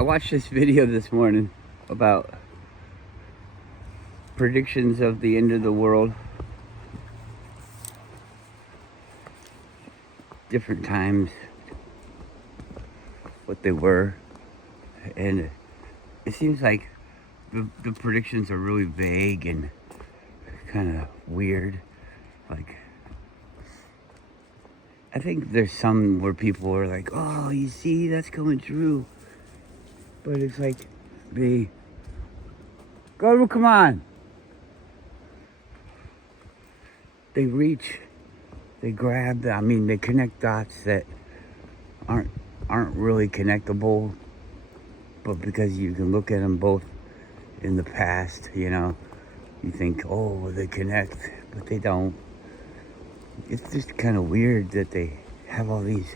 I watched this video this morning about predictions of the end of the world, different times, what they were, and it seems like the predictions are really vague and kind of weird. Like, I think there's some where people are like, oh, you see, that's coming true. But it's like, come on. They reach, they grab, they connect dots that aren't really connectable, but because you can look at them both in the past, you think, oh, they connect, but they don't. It's just kind of weird that they have all these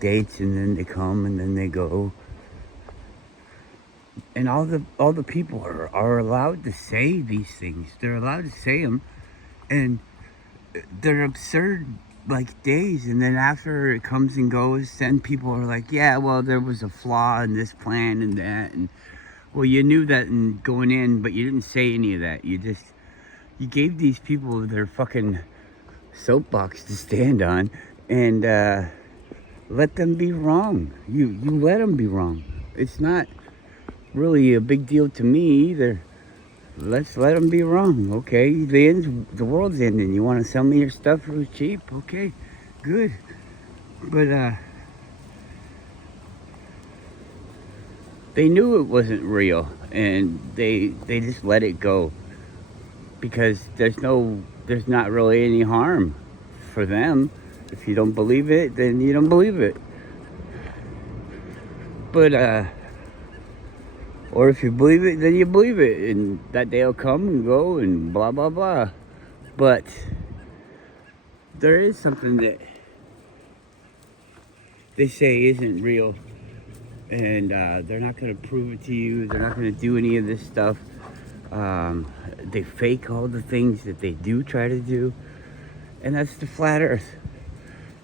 dates and then they come and then they go. And all the people are allowed to say these things. They're allowed to say them, and they're absurd, like, days. And then after it comes and goes, then people are like, yeah, well, there was a flaw in this plan and that, and well, you knew that in going in, but you didn't say any of that. You gave these people their fucking soapbox to stand on, and let them be wrong. You let them be wrong. It's not really a big deal to me either. Let's let them be wrong. Okay, the world's ending. You want to sell me your stuff for cheap? Okay, good. But they knew it wasn't real, and they just let it go because there's not really any harm for them. If you don't believe it, then you don't believe it. But or if you believe it, then you believe it, and that day will come and go and blah, blah, blah. But there is something that they say isn't real, and they're not going to prove it to you. They're not going to do any of this stuff. They fake all the things that they do try to do, and that's the flat earth.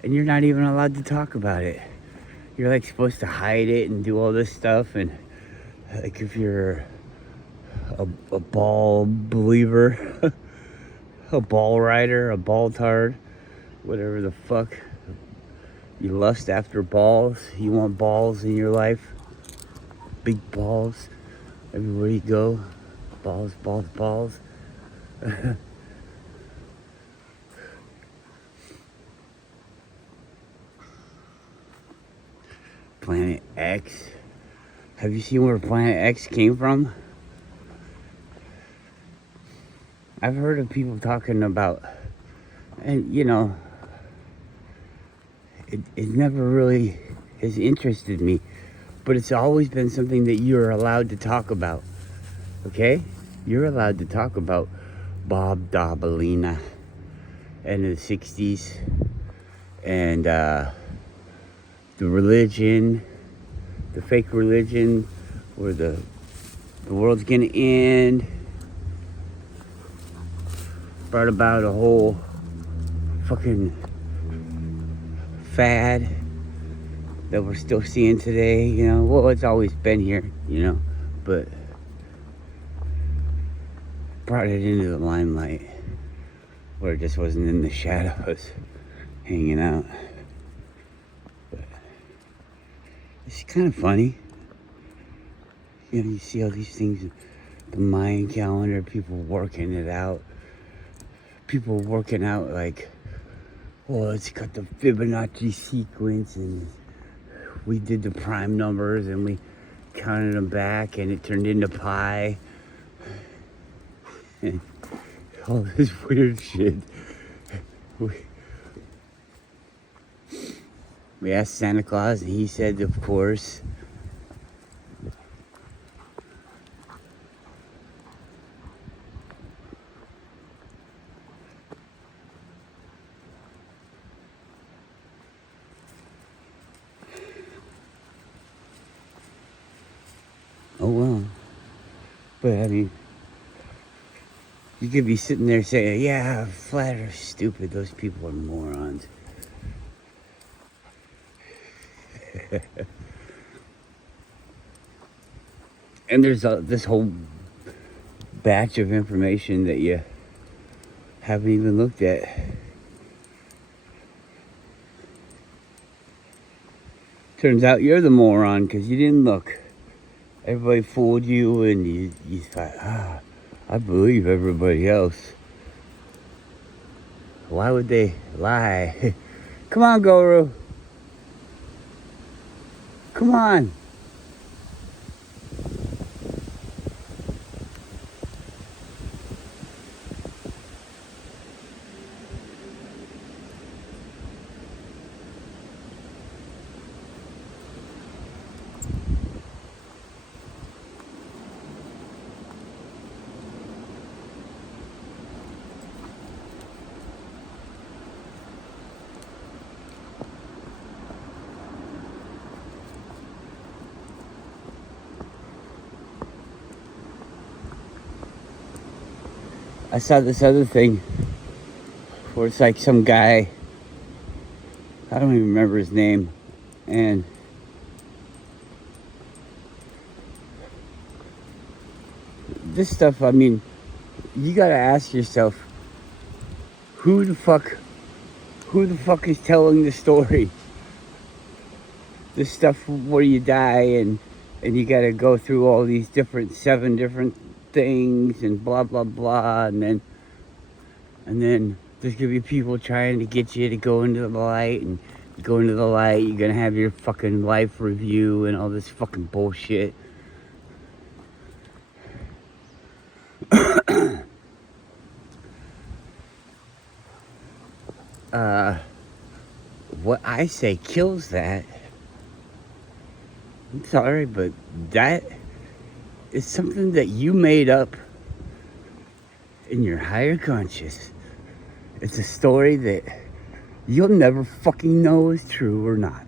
And you're not even allowed to talk about it. You're like supposed to hide it and do all this stuff, and like if you're a ball believer, a ball rider, a ball tard, whatever the fuck, you lust after balls, you want balls in your life, big balls, everywhere you go, balls, balls, balls. Planet X. Have you seen where Planet X came from? I've heard of people talking about, and it never really has interested me, but it's always been something that you're allowed to talk about, okay? You're allowed to talk about Bob Dabalina and the 60s and the religion, the fake religion, where the world's gonna end, brought about a whole fucking fad that we're still seeing today, well, it's always been here, but brought it into the limelight where it just wasn't in the shadows hanging out. But it's kind of funny. You see all these things, the Mayan calendar, people working it out. People working out like, well, it's got the Fibonacci sequence, and we did the prime numbers, and we counted them back, and it turned into pi. And all this weird shit. We asked Santa Claus, and he said, of course. Oh, well. But, you could be sitting there saying, yeah, flat earth's stupid. Those people are morons. And there's this whole batch of information that you haven't even looked at. Turns out you're the moron because you didn't look. Everybody fooled you and you thought, I believe everybody else. Why would they lie? Come on, Guru. Come on. I saw this other thing where it's like some guy, I don't even remember his name, and this stuff, I mean, you gotta ask yourself, who the fuck is telling the story? This stuff where you die and you gotta go through all these seven different things and blah blah blah, and then there's gonna be people trying to get you to go into the light, and you go into the light, you're gonna have your fucking life review and all this fucking bullshit. What I say kills that. I'm sorry, but that is something that you made up in your higher conscious. It's a story that you'll never fucking know is true or not.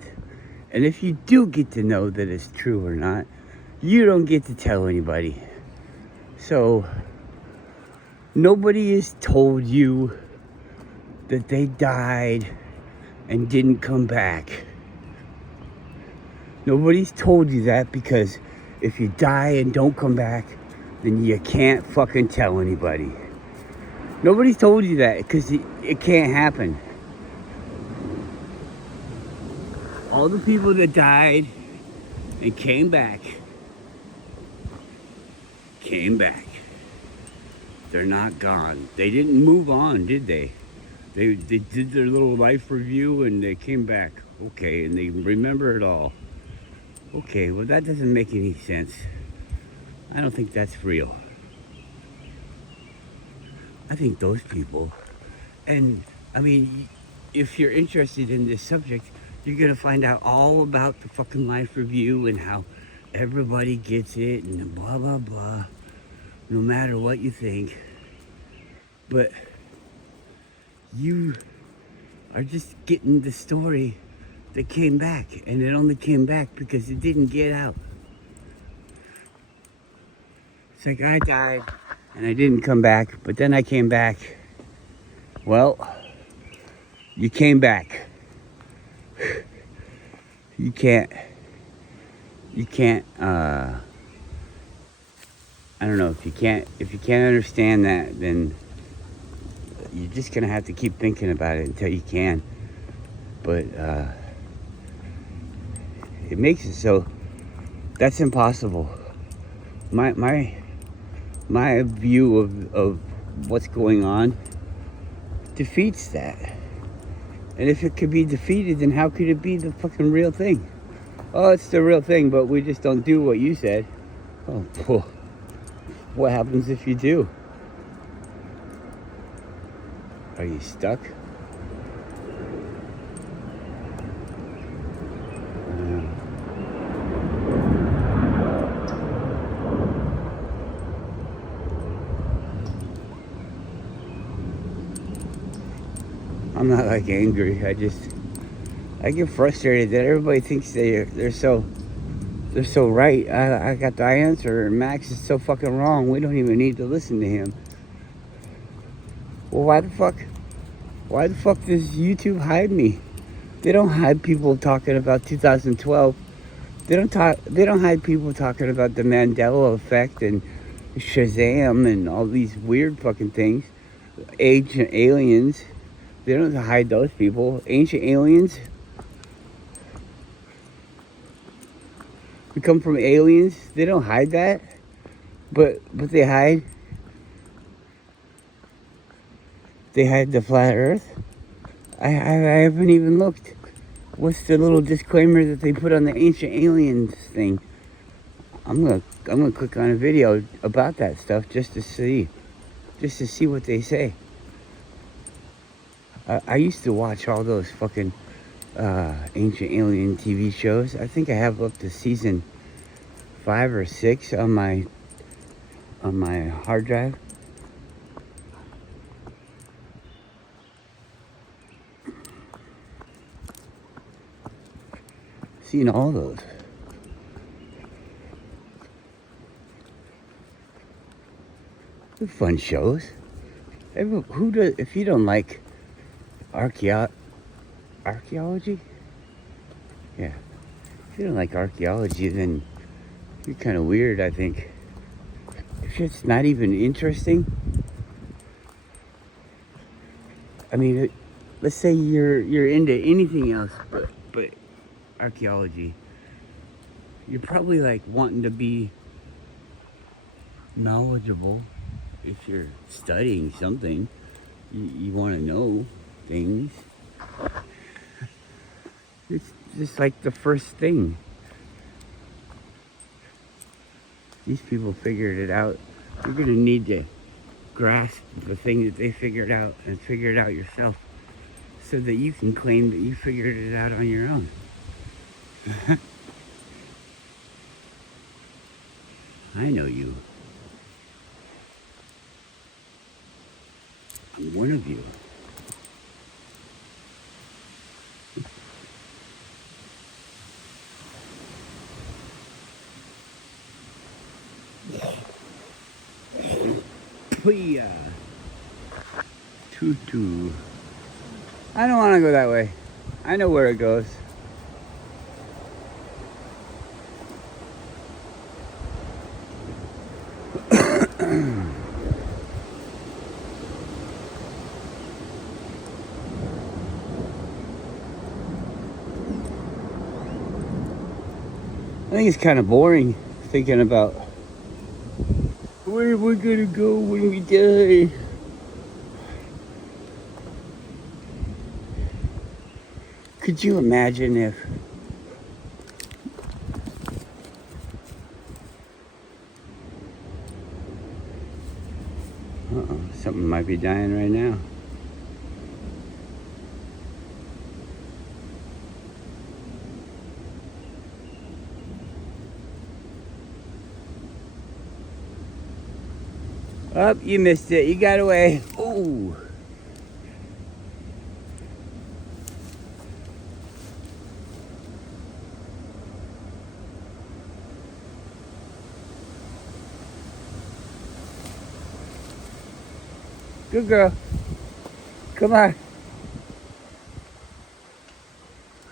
And if you do get to know that it's true or not, you don't get to tell anybody. So, nobody has told you that they died and didn't come back. Nobody's told you that, because if you die and don't come back, then you can't fucking tell anybody. Nobody's told you that because it can't happen. All the people that died and came back. They're not gone. They didn't move on, did they? They did their little life review and they came back. Okay, and they remember it all. Okay, well that doesn't make any sense. I don't think that's real. I think those people, and I mean, if you're interested in this subject, you're gonna find out all about the fucking life review and how everybody gets it and blah blah blah, no matter what you think. But you are just getting the story that came back, and it only came back because it didn't get out. It's like I died and I didn't come back, but then I came back. Well, you came back. You can't, I don't know, if you can't understand that, then you're just gonna have to keep thinking about it until you can. But, it makes it so that's impossible. My view of what's going on defeats that. And if it could be defeated, then how could it be the fucking real thing? Oh, it's the real thing, but we just don't do what you said. Oh, well, what happens if you do? Are you stuck? I'm not like angry. I get frustrated that everybody thinks they're so right. I got the answer, and Max is so fucking wrong. We don't even need to listen to him. Well, why the fuck does YouTube hide me? They don't hide people talking about 2012. They don't talk. They don't hide people talking about the Mandela effect and Shazam and all these weird fucking things. Ancient aliens. They don't hide those people. Ancient aliens. We come from aliens. They don't hide that. But they hide. They hide the flat Earth. I haven't even looked. What's the little disclaimer that they put on the ancient aliens thing? I'm gonna click on a video about that stuff just to see what they say. I used to watch all those fucking ancient alien TV shows. I think I have up to season 5 or 6 on my hard drive. Seen all those. They're fun shows. Who does? If you don't like archaeology, yeah. If you don't like archaeology, then you're kind of weird. I think. If it's not even interesting, I mean, let's say you're into anything else, but archaeology. You're probably like wanting to be knowledgeable. If you're studying something, you want to know things. It's just like the first thing. These people figured it out. You're going to need to grasp the thing that they figured out and figure it out yourself so that you can claim that you figured it out on your own. I know you. I'm one of you. Pia. Tutu. I don't want to go that way. I know where it goes. I think it's kind of boring thinking about where we're gonna go when we die. Could you imagine if something might be dying right now. Oh, you missed it. You got away. Ooh. Good girl. Come on.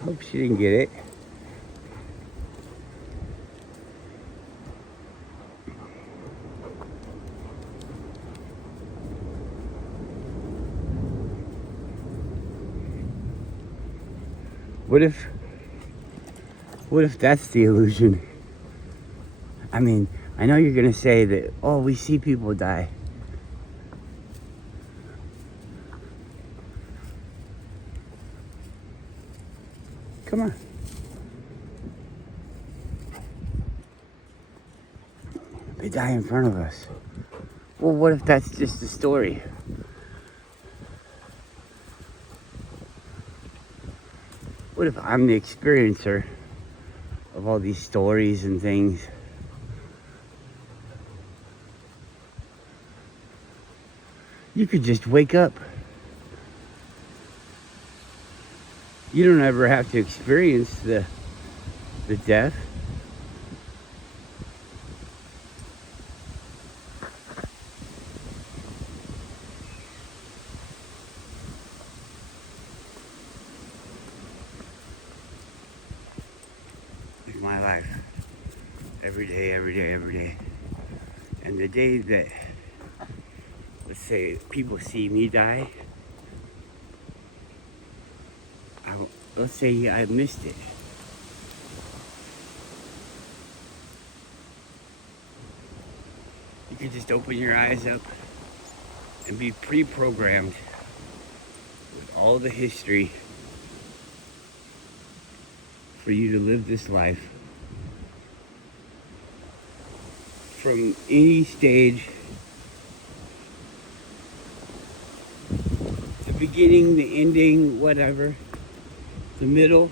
Hope she didn't get it. What if that's the illusion? I mean, I know you're gonna say that, oh, we see people die. Come on. They die in front of us. Well, what if that's just a story? What if I'm the experiencer of all these stories and things? You could just wake up. You don't ever have to experience the death. If my life. Every day, every day, every day. And the day that, let's say, people see me die, let's say I missed it. You can just open your eyes up and be pre-programmed with all the history for you to live this life from any stage, the beginning, the ending, whatever, the middle.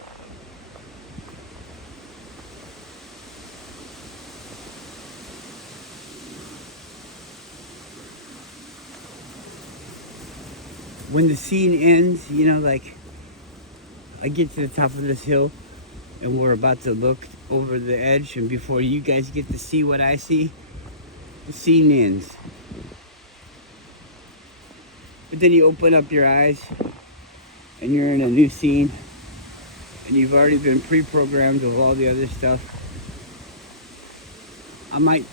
When the scene ends, like I get to the top of this hill and we're about to look over the edge, and before you guys get to see what I see, the scene ends. But then you open up your eyes and you're in a new scene, and you've already been pre-programmed with all the other stuff.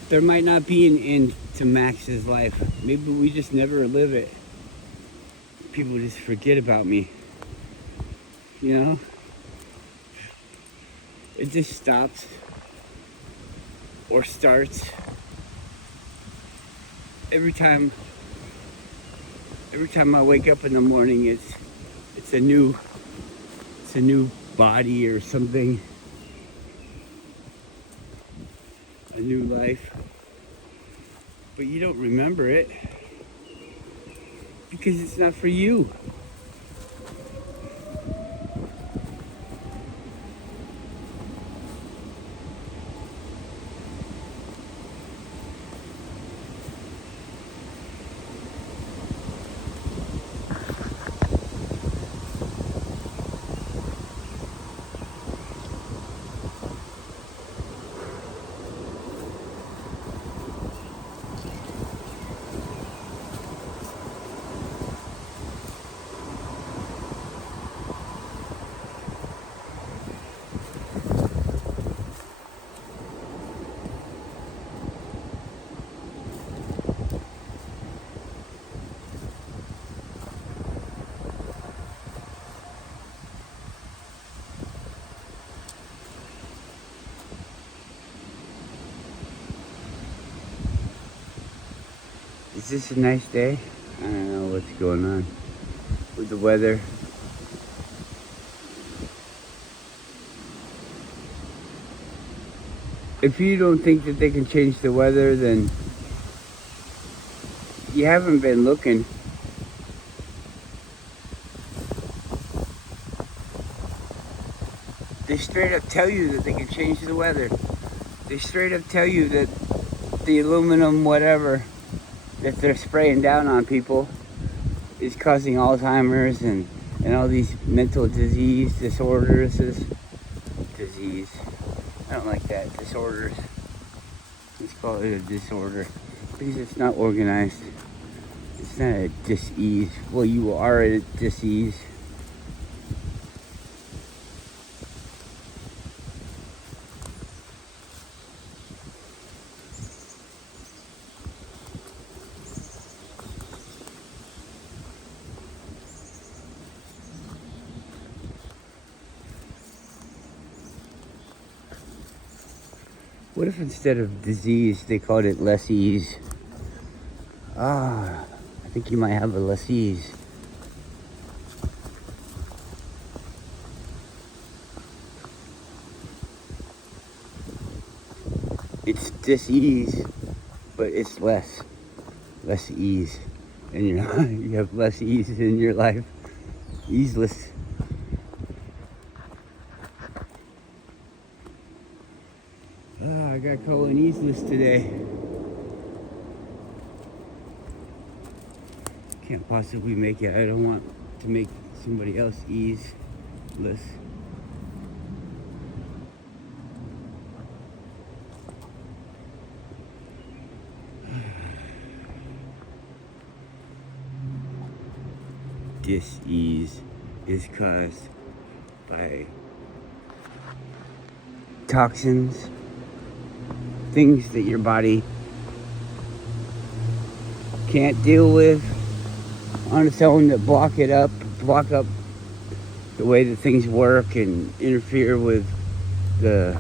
There might not be an end to Max's life. Maybe we just never live it. People just forget about me. It just stops or starts every time I wake up in the morning. It's a new body or something, a new life, but you don't remember it because it's not for you. Is this a nice day? I don't know what's going on with the weather. If you don't think that they can change the weather, then you haven't been looking. They straight up tell you that they can change the weather. They straight up tell you that the aluminum whatever that they're spraying down on people is causing Alzheimer's and all these mental disorders. Disease. I don't like that. Disorders. Let's call it a disorder because it's not organized. It's not a dis-ease. Well, you are a dis-ease. What if instead of disease, they called it less ease? I think you might have a less ease. It's dis-ease, but it's less ease. And you have less ease in your life. Easeless. I got Colin easeless today. Can't possibly make it. I don't want to make somebody else easeless. Dis-ease is caused by toxins, things that your body can't deal with on its own, that block up the way that things work and interfere with the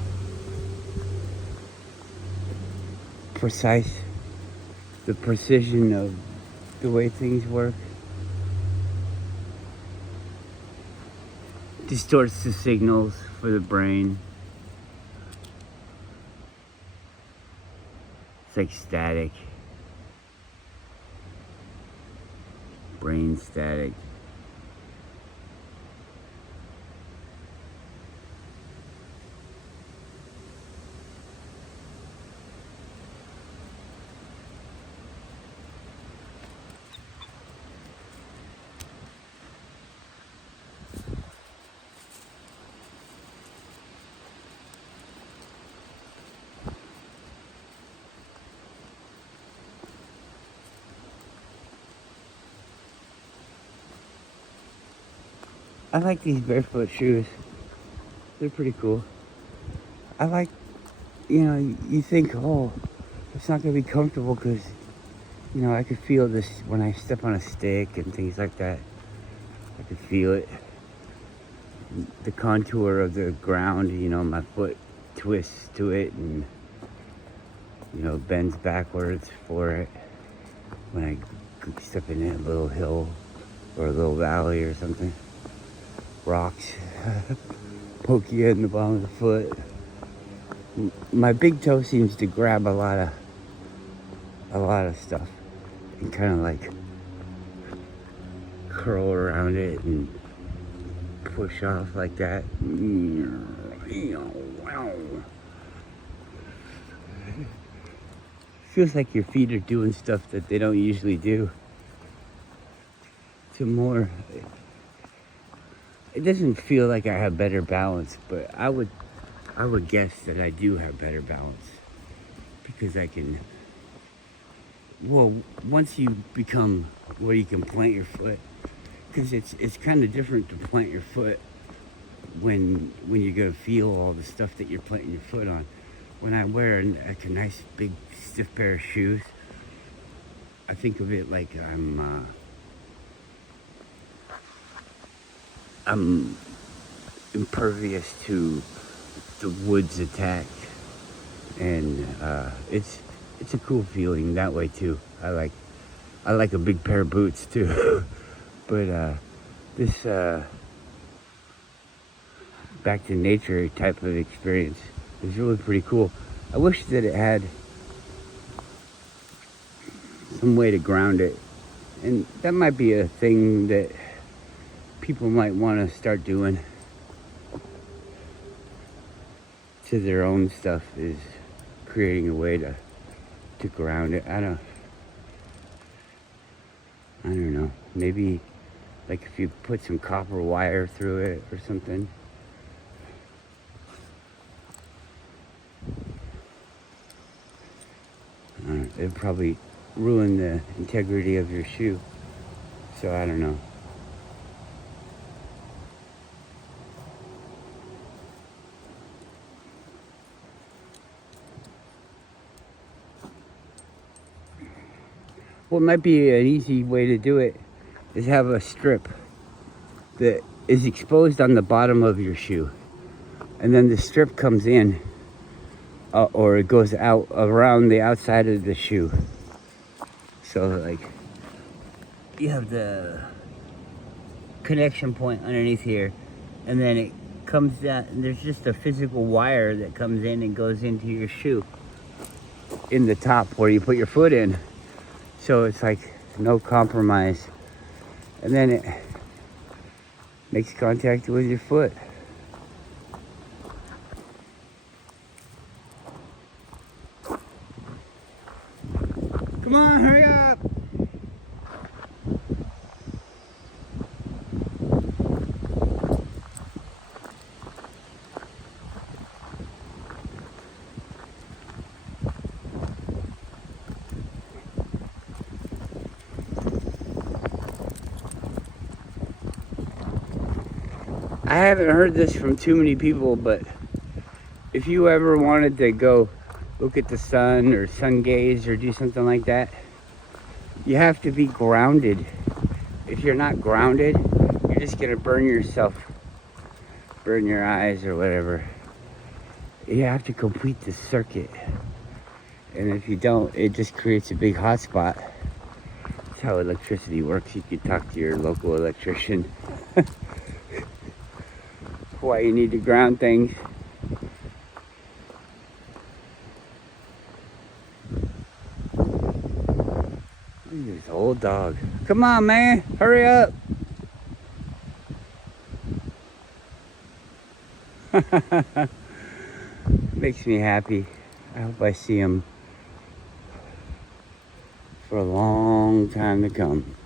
precision of the way things work. Distorts the signals for the brain. It's like static. Brain static. I like these barefoot shoes. They're pretty cool. I like, you think, oh, it's not going to be comfortable because, I could feel this when I step on a stick and things like that. I could feel it. The contour of the ground, my foot twists to it and, bends backwards for it when I step in a little hill or a little valley or something. Rocks poke you in the bottom of the foot. My big toe seems to grab a lot of stuff and kind of like curl around it and push off like that. Feels like your feet are doing stuff that they don't usually do. It doesn't feel like I have better balance, but I would guess that I do have better balance because I can. Well, once you become where you can plant your foot, because it's kind of different to plant your foot when you're gonna feel all the stuff that you're planting your foot on. When I wear a nice big stiff pair of shoes, I think of it like I'm impervious to the wood's attack, and it's a cool feeling that way too. I like a big pair of boots too, but this back to nature type of experience is really pretty cool. I wish that it had some way to ground it, and that might be a thing that people might want to start doing to their own stuff, is creating a way to ground it. I don't know. Maybe like if you put some copper wire through it or something. It'd probably ruin the integrity of your shoe. So I don't know. What might be an easy way to do it is have a strip that is exposed on the bottom of your shoe, and then the strip comes in or it goes out around the outside of the shoe. So like you have the connection point underneath here, and then it comes down, and there's just a physical wire that comes in and goes into your shoe in the top where you put your foot in. So it's like no compromise. And then it makes contact with your foot. Come on, hurry up. I haven't heard this from too many people, but if you ever wanted to go look at the sun or sun gaze or do something like that, you have to be grounded. If you're not grounded, you're just gonna burn yourself, burn your eyes or whatever. You have to complete the circuit. And if you don't, it just creates a big hot spot. That's how electricity works. You could talk to your local electrician. Why you need to ground things. Look at this old dog. Come on, man, hurry up. Makes me happy. I hope I see him for a long time to come.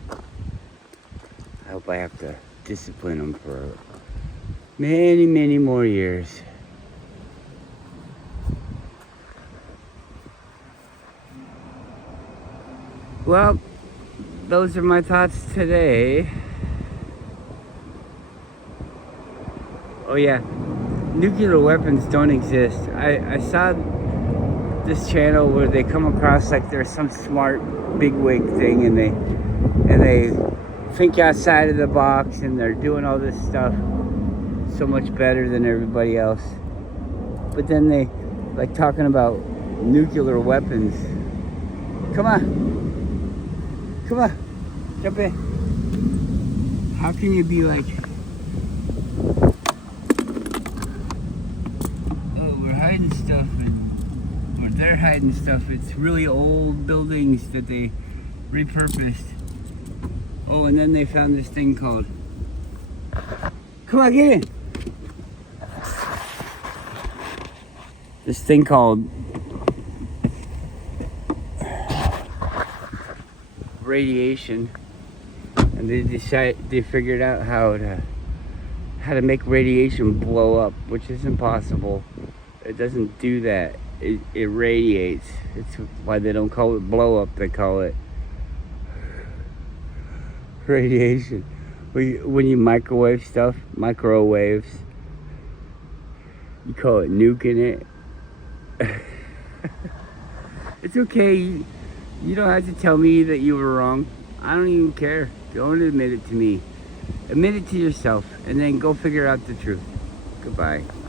I hope I have to discipline him for many, many more years. Well, those are my thoughts today. Oh yeah, nuclear weapons don't exist. I saw this channel where they come across like there's some smart bigwig thing, and they think outside of the box, and they're doing all this stuff so much better than everybody else. But then they like talking about nuclear weapons. Come on, jump in. How can you be like, oh, we're hiding stuff, or they're hiding stuff? It's really old buildings that they repurposed. Oh, and then they found this thing called, come on, get in. This thing called radiation, and they figured out how to make radiation blow up, which is impossible. It doesn't do that. It radiates. It's why they don't call it blow up. They call it radiation. When you microwave stuff, microwaves, you call it nuking it. It's okay. You don't have to tell me that you were wrong. I don't even care. Don't admit it to me. Admit it to yourself, and then go figure out the truth. Goodbye.